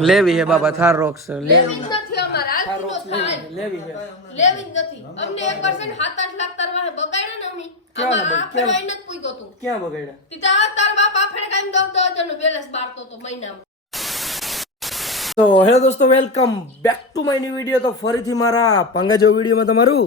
લેવી હે બાબા થાર રોક્સ લેવી જ નથી અમારે આલતીનો થાય લેવી જ નથી અમને એકવાર છે ને 7-8 લાખ તરવા બગાડ્યા ને અમે આમાં આ ફેર આઈને જ પૂગ્યો તું ક્યાં બગાડ્યા તીતા તાર બાપ આ ફેર કાઈ 10,000 નું બેલેન્સ બારતો તો મહિનામાં. તો હેલો દોસ્તો, welcome back to my new video. તો ફરીથી મારા પાંગા વિડિયોમાં તમારું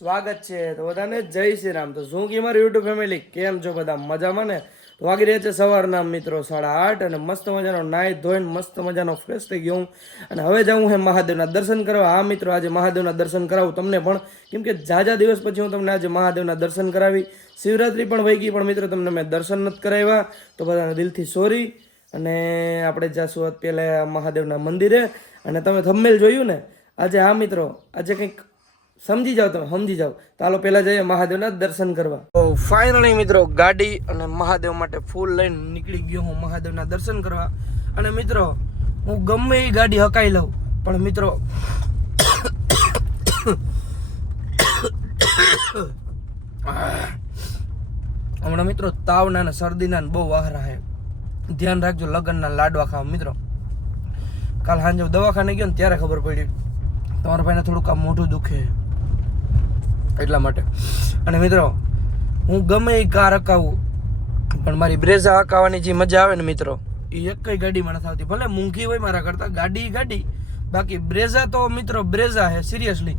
સ્વાગત છે. તો બધાને જય શ્રી રામ. તો શું કે મારી યુટ્યુબ ફેમિલી કેમ છો બધા મજામાં ને? તો વાગી રહ્યા છે સવારના મિત્રો 8:30 અને મસ્ત મજાનો નાઈ ધોઈને મસ્ત મજાનો ફ્રેશ થઈ ગયો હું અને હવે જાઉં હે મહાદેવના દર્શન કરવા. હા મિત્રો, આજે મહાદેવના દર્શન કરાવું તમને પણ, કેમ કે ઝાઝા દિવસ પછી હું તમને આજે મહાદેવના દર્શન કરાવી. શિવરાત્રી પણ વહી ગઈ પણ મિત્રો તમને મેં દર્શન નથી કરાવ્યા, તો બધાને દિલથી સોરી. અને આપણે જાશું પહેલાં મહાદેવના મંદિરે. અને તમે થંબનેલ જોયું ને, આજે હા મિત્રો, આજે કંઈક સમજી જાઓ, તમે સમજી જાઓ. તો હાલો પહેલાં જઈએ મહાદેવના દર્શન કરવા. તો ફાઇનલી મિત્રો ગાડી અને મહાદેવ માટે ફૂલ લઈને નીકળી ગયો હું મહાદેવના દર્શન કરવા. અને મિત્રો હું ગમે એ ગાડી હકાઈ લઉં પણ મિત્રો હમણાં મિત્રો તાવના અને શરદીના બહુ વાહરા છે. ધ્યાન રાખજો, લગ્નના લાડવા ખાવા મિત્રો. કાલ સાંજે દવાખાને ગયો ને ત્યારે ખબર પડી તમારા ભાઈને થોડુંક આ મોઢું દુખે એટલા માટે. અને મિત્રો હું ગમે એ કાર હકાવું પણ મારી બ્રેઝા હકાવવાની જે મજા આવે ને મિત્રો, એ એક કઈ ગાડીમાં નથી આવતી. ભલે મૂંઘી હોય મારા કરતાં, ગાડી બાકી બ્રેઝા તો મિત્રો બ્રેઝા હે સિરિયસલી.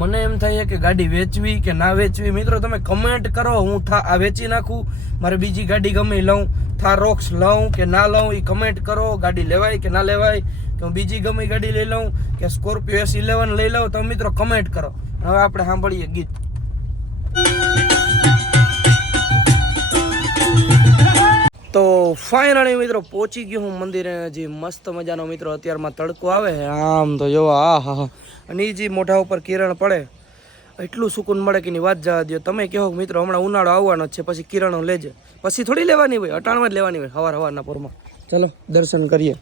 મને એમ થાય કે ગાડી વેચવી કે ના વેચવી. મિત્રો તમે કમેન્ટ કરો, હું આ વેચી નાખું, મારે બીજી ગાડી ગમે લઉં, થાર રોક્સ લઉં કે ના લઉં, એ કમેન્ટ કરો. ગાડી લેવાય કે ના લેવાય, કે હું બીજી ગમે ગાડી લઈ લઉં કે સ્કોર્પિયો S11 લઈ લઉં, તમે મિત્રો કમેન્ટ કરો. હવે આપણે સાંભળીએ ગીત. તો ફાઇનલી મિત્રો પહોંચી ગયો હું મંદિરે. જે મસ્ત મજાનો મિત્રો અત્યારમાં તડકો આવે આમ તો જો આ હા, અને એ જે મોઢા ઉપર કિરણ પડે એટલું સુકૂન મળે કે ની વાત જવા દો. તમે કહો મિત્રો હમણાં ઉનાળો આવવાનો જ છે, પછી કિરણો લેજે, પછી થોડી લેવાની હોય, અટાણમાં જ લેવાની હોય સવારના પોરમાં. ચલો દર્શન કરીએ.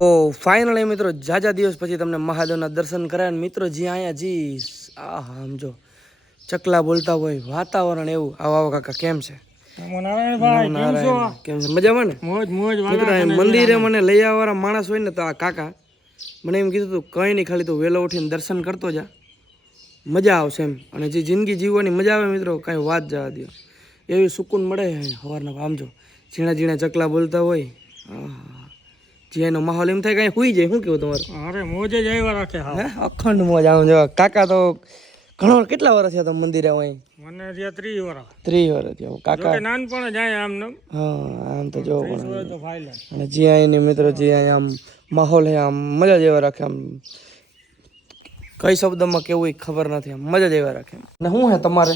તો ફાઇનલી મિત્રો ઝાઝા દિવસ પછી તમને મહાદેવના દર્શન કરાય ને મિત્રો. જે અહીંયા જી આ સમજો ચકલા બોલતા હોય, વાતાવરણ એવું. આવો કાકા કેમ છે? કેમ છે? મજામાં ને? મિત્રો મંદિરે મને લઈ આવવાવાળા માણસ હોય ને તો આ કાકા મને એમ કીધું હતું કંઈ નહીં, ખાલી તું વહેલો ઉઠીને દર્શન કરતો જા, મજા આવશે એમ. અને જે જિંદગી જીવવાની મજા આવે મિત્રો, કાંઈ વાત જવા દો, એવી સુકૂન મળે સવારના. આમ જો ઝીણા ઝીણા ચકલા બોલતા હોય, જે એનો માહોલ એમ થાય કઈ હુઈ જાય. શું કેવું તમારું? અરે મોજ જ આવ્યા રાખે. હે અખંડ મોજ. આમ જો કાકા તો ઘણો કેટલા વર્ષ થયા તમે મંદિરે હોય? મને ત્યાં 30 વર્ષ. 30 વર્ષ થયા કાકા. નાનપણ જાય આમ ને. હા આમ તો જો તો અને જે અહીંની મિત્રો જે અહીંયા આમ માહોલ હે, આમ મજા જેવા રાખે. આમ કઈ શબ્દમાં કેવું ખબર નથી, આમ મજા જેવા રાખે. અને શું હે તમારે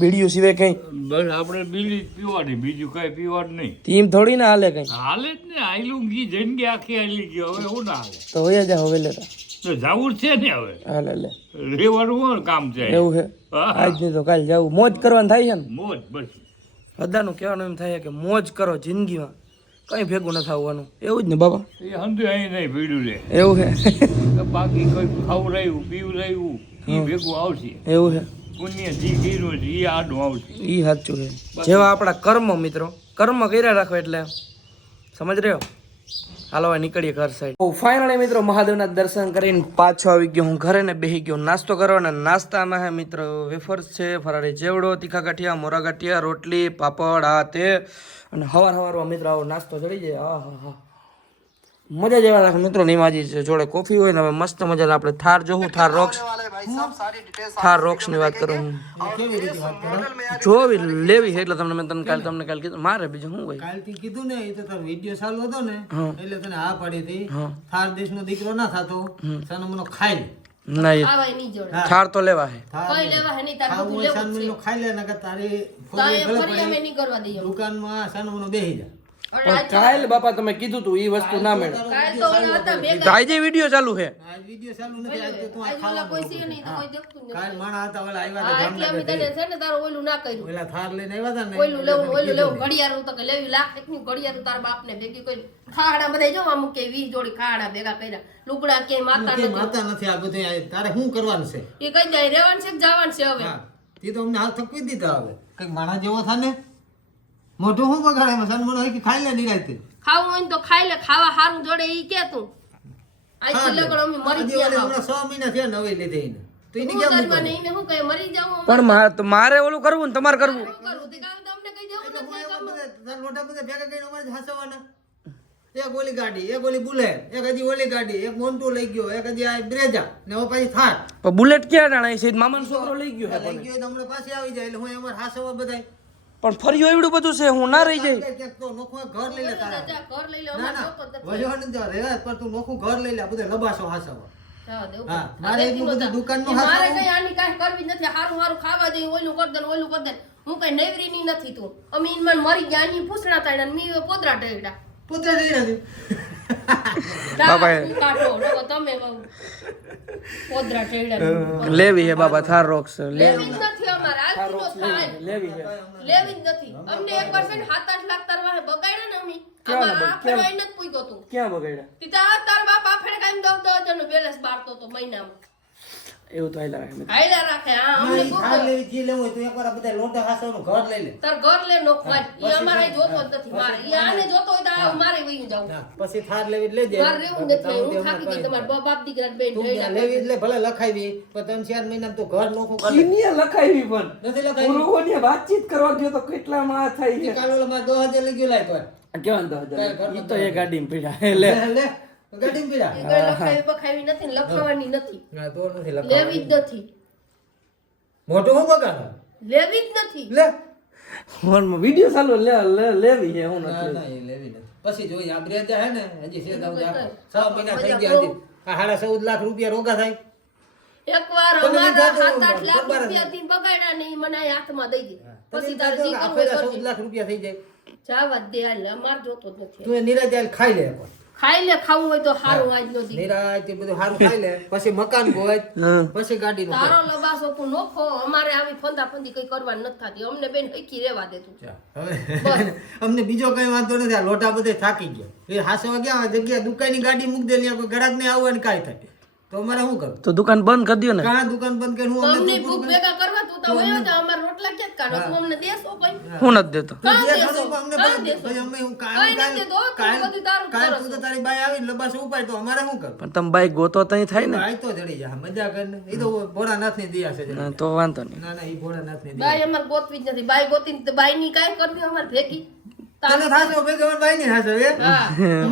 બીડીયું સિવાય કઈ? બસ આપણે બીડી પીવાની, બીજું કઈ પીવાનું નહીં. તીમ થોડી ના હાલે કઈ? હાલે જ ને, આયલું ઘી જિંદગી આખી આયલી ગયો, હવે એવું ના હાલે. તો હોય જા હવે લેતા તો જવું છે ને, હવે હાલે લે રેવાનું હોય કામ છે એવું છે. આજ નહીં તો કાલ જવું, મોજ કરવાનું થાય છે ને. મોજ બસ બધાનું કહેવાનું એમ થાય કે મોજ કરો જિંદગીમાં, કઈ ભેગું ન થવાનું. એવું જ ને બાબા? એ સમજો અહીં નહીં ભીડું લે, એવું છે. બાકી કોઈ ખાવું રહ્યું પીવું રહ્યું એ ભેગું આવશે. એવું છે. પુણ્ય જી કર્યું છે એ આડું આવશે. એ સાચું છે. જેવા આપણા કર્મ મિત્રો, કર્મ કર્યા રાખો એટલે સમજ રહ્યો. હાલો હવે નીકળીએ ઘર સાઈડ. ફાઇનલી મિત્રો મહાદેવના દર્શન કરીને પાછો આવી ગયો હું ઘરે ને બેસી ગયો નાસ્તો કરવાનો. નાસ્તામાં હે મિત્રો વેફર્સ છે, ફરાળી ચેવડો, તીખા ગાંઠિયા, મોરા ગાંઠિયા, રોટલી, પાપડ, આ તે. અને હવારમાં મિત્રો આવો નાસ્તો ચડી જાય. હા હા હા, મજા જેવા રાખે મિત્રો. નિમાજી છે જોડે કોફી હોય ને. હવે મસ્ત મજા આપણે થાર જોવું, થાર રોક્સ ની વાત કરું જોવી લેવી છે એટલે તમને મેં કાલ કીધું. મારે બીજું શું હોય? કાલથી કીધું ને, એ તો તારો વિડિયો ચાલુ હતો ને એટલે તને હા પાડી હતી. થાર દેશનો દીકરો ના થાતો, સાનમનો ખાઈ લે. નહીં આવાય નહીં જોડે. થાર તો લેવા હે, કોઈ લેવા હે નહીં, તાર બધું લેવું છે. સાનમનો ખાઈ લે નકર તારી ફરી અમે નહીં કરવા દઈએ. દુકાનમાં સાનમનો બેહી જા. પણ કાલ બાપા તમે કીધું તું એ વસ્તુ ના મળે. કાલ તો ઓલા હતા ભેગા. આજે વિડિયો ચાલુ છે. આજ વિડિયો ચાલુ નથી, આજ તો તું આ આજ ઓલા કોઈ છે નહીં તો કોઈ દેખતું નથી. કાલ માણા હતા ઓલા આવ્યા હા, હતા એટલે અમે તને છે ને તારું ઓલું ના કર્યું. ઓલા થાર લઈને આવ્યા હતા ને ઓલું લેવું ઘડિયાળું તો કે લેવી લાખ એકનું ઘડિયાળું તારા બાપને ભેગી કોઈ ખાડા બધા જો અમુક કે 20 જોડી ખાડા ભેગા કર્યા લુગડા કે માતા કે નથી માતા નથી આ બધું આ તારે શું કરવાનું છે એ કઈ જાય રેવાનું છે કે જવાનું છે હવે હા તે તો અમને હાથ થકવી દીધા હવે કઈક માણસ જેવો થાય ને મોઢું શું બગાડે એમાં સન્માન હોય કે ખાઈ લે નિરાયતે ખાવું હોય ને તો ખાઈ લે ખાવા હારું જોડે ઈ કે તું આઈ લગડ અમે મરી ગયા હમણાં 6 મહિના થયા નવી લીધી એને તો એની હું કેમ કરવા નહીં હું કઈ મરી જાઉં પણ મારે ઓલું કરવું ને તમારે કરવું શું કરું તે કામ તમને કઈ દેવું નથી કામ લોટા બધા ભેગા કરીને અમારે હસવાના એક ઓલી ગાડી એક ઓલી બુલેટ એક હજી ઓલી ગાડી એક મોન્ટો લઈ ગયો એક હજી આ બ્રેજા ને હવે પાછી થાર પણ બુલેટ ક્યાં જાણે છે મામાનો છોકરો લઈ ગયો લઈ ગયો તો હમણાં પાછી આવી જાય એટલે હું અમારે હાસવા બધા પણ ફર્યું એવડું બધું છે હું ના રહી જાય ક્યાંક તો નોખું ઘર લઈ લે તારા જા ઘર લઈ લે ના અમાર ના જોતો જ નથી વજવાનું તો રહેવા પર તું નોખું ઘર લઈ લે બધે લબાસો હાસવા જા દેવું હા મારે એટલું બધું દુકાનનું મારે હાસવું કઈ આની કાંઈ કરવી નથી હારું હારું ખાવા જઈ ઓલું કર દે ઓલું કર દે હું કઈ નવરી ની નથી તું અમે ઈન મરી ગયા આની પૂછડા તાડ્યા ને મી પોદરા ઢેડા પુત્ર જઈ નથી બાપા. કાઢો નકો તમે બહુ પોદરા ઢેડા લેવી હે બાબા થાર રોક્સ લેવી જ નથી અમારે આ કિલો થાય લેવી છે લેવી જ નથી અમને એકવાર છે ને 7-8 લાખ તરવા બગાડ્યા ને અમે અમારા આફેડો ઈ નથી પૂગ્યો તું ક્યાં બગાડ્યા તીતા તાર બાપ આફેડ કાઈ 10,000 નું બેલેન્સ બારતો તો મહિનામાં એવું તો હાલ્યા રાખે હાઈલા રાખે હા અમને ઈ થાર લેવી જે લેવું હોય તો એકવાર આ બધા લોટા હાસવાનું ઘર લઈ લે તાર ઘર લે નો ખવાય ઈ અમારે જોતો જ નથી મારે ઈ આને જોતો હોય તો આ મારે વયું જાવ હા, પછી થાર લેવી જ લેજે મારે રહેવું નથી હું થાકી ગઈ તમારા બાપ દીકરા બેન તું ત્યાં લેવી જ લે ભલે લખાવી પણ 3-4 મહિનામાં તું ઘર નોખું કર કિનિયા લખાવી પણ નથી લખાવી પુરુષોની વાતચીત કરવા ગયો તો કેટલા માં થાય છે કાલ ઓલા માં 2000 લઈ ગયો લાય પર કેવાન તો ઈ તો એ ગાડીમાં પીડા લે લે ગાડી પીડા ઈ કઈ લખાવી બખાવી નથી ને લખવાની નથી ના તો નથી લેવી જ લખાવી નથી મોટું હું બગાડો લેવી જ નથી લે ફોનમાં વિડિયો ચાલુ લેવી છે હું ના નથી ના એ લેવી નથી પછી જોઈ આ બ્રેજા હે ને હજી છે દાવ 6 મહિના થઈ ગયા હજી આ 14.5 લાખ રૂપિયા રોકા થાય એકવાર તમે અમારા વિચારજો, 7-8 લાખ ખબર રૂપિયા થી બગાડ્યા ને ઈ મને આ હાથમાં દઈ દે પછી પછી તારે તારે જી આ કરવું પેલા હોય 14 લાખ રૂપિયા થઈ જાય જાવા જ દે હાલ અમાર જોતો જ નથી તું એ નિરાતે હાલ ખાઈ લે એકવાર. ખાઈ લે ખાવું હોય તો હારું આજ નો દી નિરાતે બધું સારું ખાઈ લે પછી મકાન ગોય પછી ગાડી નું તારો લબાસો તું નોખો અમારે આવી ફંદા ફંદી કઈ કરવાની નથી થતી અમને બેન હઈકી રહેવા દે તું હવે અમને બીજો કઈ વાંધો નથી આ લોટા બધે થાકી ગયા એ હાસવા ગયા જગ્યા દુકાનની ગાડી મૂકી દે ત્યાં કોઈ ગ્રાહક ને આવવાનું કાંઈ થાય તો અમારે શું કરવું તો દુકાન બંધ કરી દો ને કાં દુકાન બંધ કરીને હું અમને અમને ભૂખ ભેગા કરવા તું તો વયો જા અમાર રોટલા ક્યાં કાઢો તું અમને દેશો કોઈ હું નથી દેતો કાં જે દેશો? ખરું અમને કાં ભાઈ દેશો? અમે હું કાંઈ નથી દેતો, તું બધું તારું કાલ કરો તું તો છો. તારી બાઈ આવી લબાસ ઉપાય તો અમારે શું કરવું પણ તમે બાઈક ગોતો તઈ થાય ને બાઈ તો જડી જાય મજા કરીને એ તો ભોળાનાથ ની દિયા છે ના, તો વાંધો નહીં ના ના એ ભોળાનાથ ની બાઈ અમાર ગોતવી જ નથી બાઈ ગોતી બાઈ ની કાંઈ કરવી અમાર ભેગી તને થાશો ભેગા અમારી બાઈ ની થાશો એ હા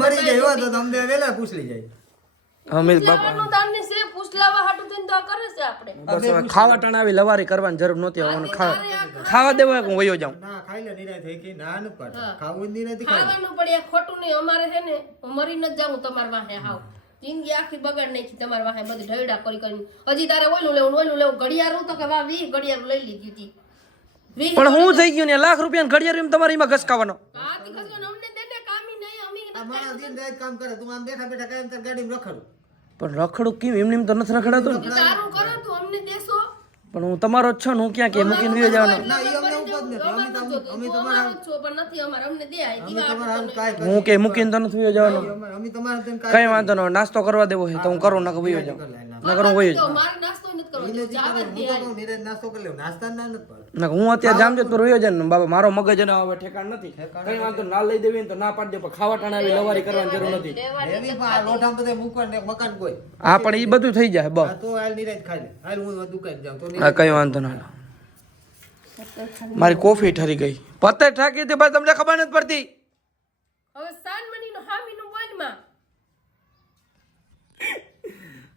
મરી જાય એવો તો અમને વેલા પૂછલી જાય અમે બાપા પૂછલાવાનું તારને છે પૂછલાવા હાટું થઈને તો આ કરે છે આપણે બસ હવે ખાવા ટાણા આવી લવારી કરવાની જરૂર નહોતી હવે ખાવા દેવો હું વયો જાઉં ના ખાઈ લે નિરાય થઈ કે ના ન પાડે ખાવું જ નિરાય ખાઈ ખાવાનું પડે આ ખોટું નહીં અમારે છે ને હું મરી ન જાઉં તમાર વાહે હાવ જિંદગી આખી બગાડ નાખી તમાર વાહે બધી ઢળડા કરી કરીને હજી તારે ઓલું લેવું ઘડિયાળું તો કે વાહ 20 ઘડિયાળું લઈ લીધી હતી 20 પણ હું થઈ ગયું ને લાખ રૂપિયા ઘડિયાળ તમારે એમાં ઘસકાવાનો હા તે કશું અમને દેને કામી નહીં અમે આ મારા દિન રાત કામ કરે તું આમ બેઠા બેઠા કાયમ તાર ગાડીમાં રખડું પણ રખડું કેમ એમને તો નથી રખડાતો ને તારું કરો તું અમને દેશો પણ હું તમારો જ છું ને હું ક્યાં કે મૂકીને વયો જવાનો ના ઈ અમને ઉપજ નથી અમે તમારા છો પણ નથી અમારે અમને દે આ અમે તમારા હાલ કાંઈ હું કે મૂકીને તો નથી વયો જવાનો અમે તમારા તેમ કઈ વાંધો ન નાસ્તો કરવા દેવો છે તો હું કરું નકર વયો જાઉં નકર હું વયો તો મારે નાસ્તો નથી કરવો જાવ જ દે હું તો નિરાય નાસ્તો કરી લેવું નાસ્તા ના નથી પાડે જાઉં હું અત્યારે જામજોધપુર વયો જાય ને બાબા મારો મગજ એને હવે ઠેકાણ નથી કઈ વાંધો ના લઈ દેવી ને તો ના પાડી દે પણ ખાવા ટાણા આવી લવારી કરવાની જરૂર નથી એવી પણ આ લોઠા બધે મૂકવા ને મકાન કોઈ હા પણ એ બધું થઈ જાય બસ આ તો હાલ નિરાય ખાઈ લે હાલ હું દુકાન જાઉં તો હા કઈ વાંધો ના મારી કોફી ઠરી ગઈ પત્તે ઠાકી હતી ભાઈ તમને ખબર નથી પડતી હવે સાનમણી નો હામી નું બોલ માં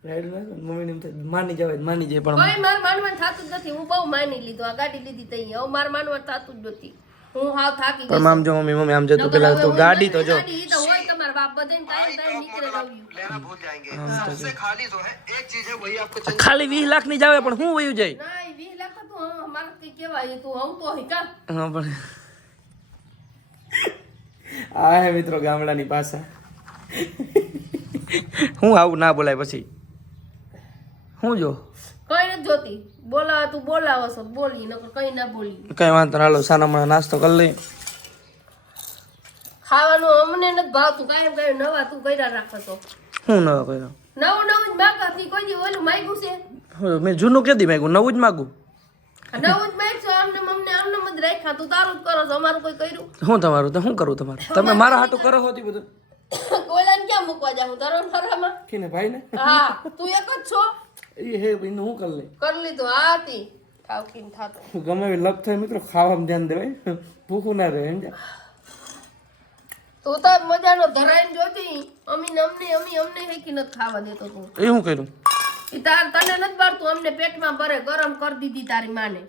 મમ્મી ને માની જવાય માની જાય પણ કોઈ માર માનવાનું થાતું જ નથી હું બહુ માની લીધું આ ગાડી લીધી તઈ હવે માર માનવાનું થાતું જ નથી હું હાવ થાકી પણ આમ જો મમ્મી આમ જતું પેલા તો ગાડી તો જો ગાડી તો હોય તમારા બાપ બધાને ટાઈમ નીકળે રહ્યું ખાલી 20 લાખ ની જાવે પણ હું વયું જાય ના એ 20 લાખ તો મારે કઈ કહેવાય તું આવું તો હોય કા હા પણ આ હે મિત્રો ગામડાની ભાષા હું આવું ના બોલાય પછી હું જો કઈ નથી જોતી બોલાવે તું બોલાવો છો બોલી નકર કઈ ના બોલી કઈ વાંધો ના હાલો સાનામાં નાસ્તો કરી લઈ ખાવાનું અમને નથી ભાવતું કાયમ કાયમ નવા તું કર્યા રાખો છો હું નવા કર્યો નવું નવું જ માગતી કોઈ દી ઓલું માગ્યું છે હવે મેં જૂનું કેદી માગ્યું નવું જ માગું નવું જ માગશો આમને અમને આમને જ રાખ્યા તું તારું જ કરો છો અમારું કોઈ કર્યું શું તમારું તો શું કરું તમારે તમે મારા હાટું કરો હોતી બધું કોયલાને ક્યાં મૂકવા જાઉં તારો ફરામાં કીને ભાઈ ને હા તું એક જ છો એ હે ભાઈ હું કરી લે કરી લીધું હા તી ઠાવકીને થાતો ગમે એવી લપ થાય મિત્રો ખાવામાં ધ્યાન દેવાય ભૂખું ના રહે સમજ્યા તું તો મજાનો ધરાઈને જોતી અમને હેકી નથી ખાવા દેતો તું એ શું કર્યું ઈ તને નથી ભરતું અમને પેટમાં ભરે ગરમ કરી દીધી તારી માને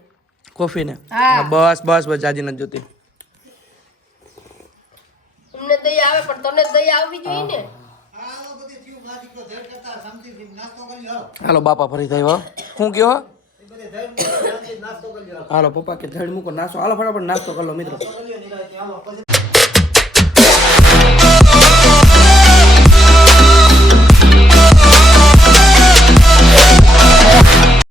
કોફી ને હા. બસ બસ બસ જાજી નથી જોતી અમને દઈ આવે પણ તને દઈ આવવી જોઈએ ને હાલો બાપા ફરી થાય હો શું કયો હો? એ બધે જઈને નાસ્તો કરી લ્યો. હાલો પપ્પા કે ધડ મૂકો નાસ્તો હાલો ફટાફટ નાસ્તો કરી લો મિત્રો હાલો, પછી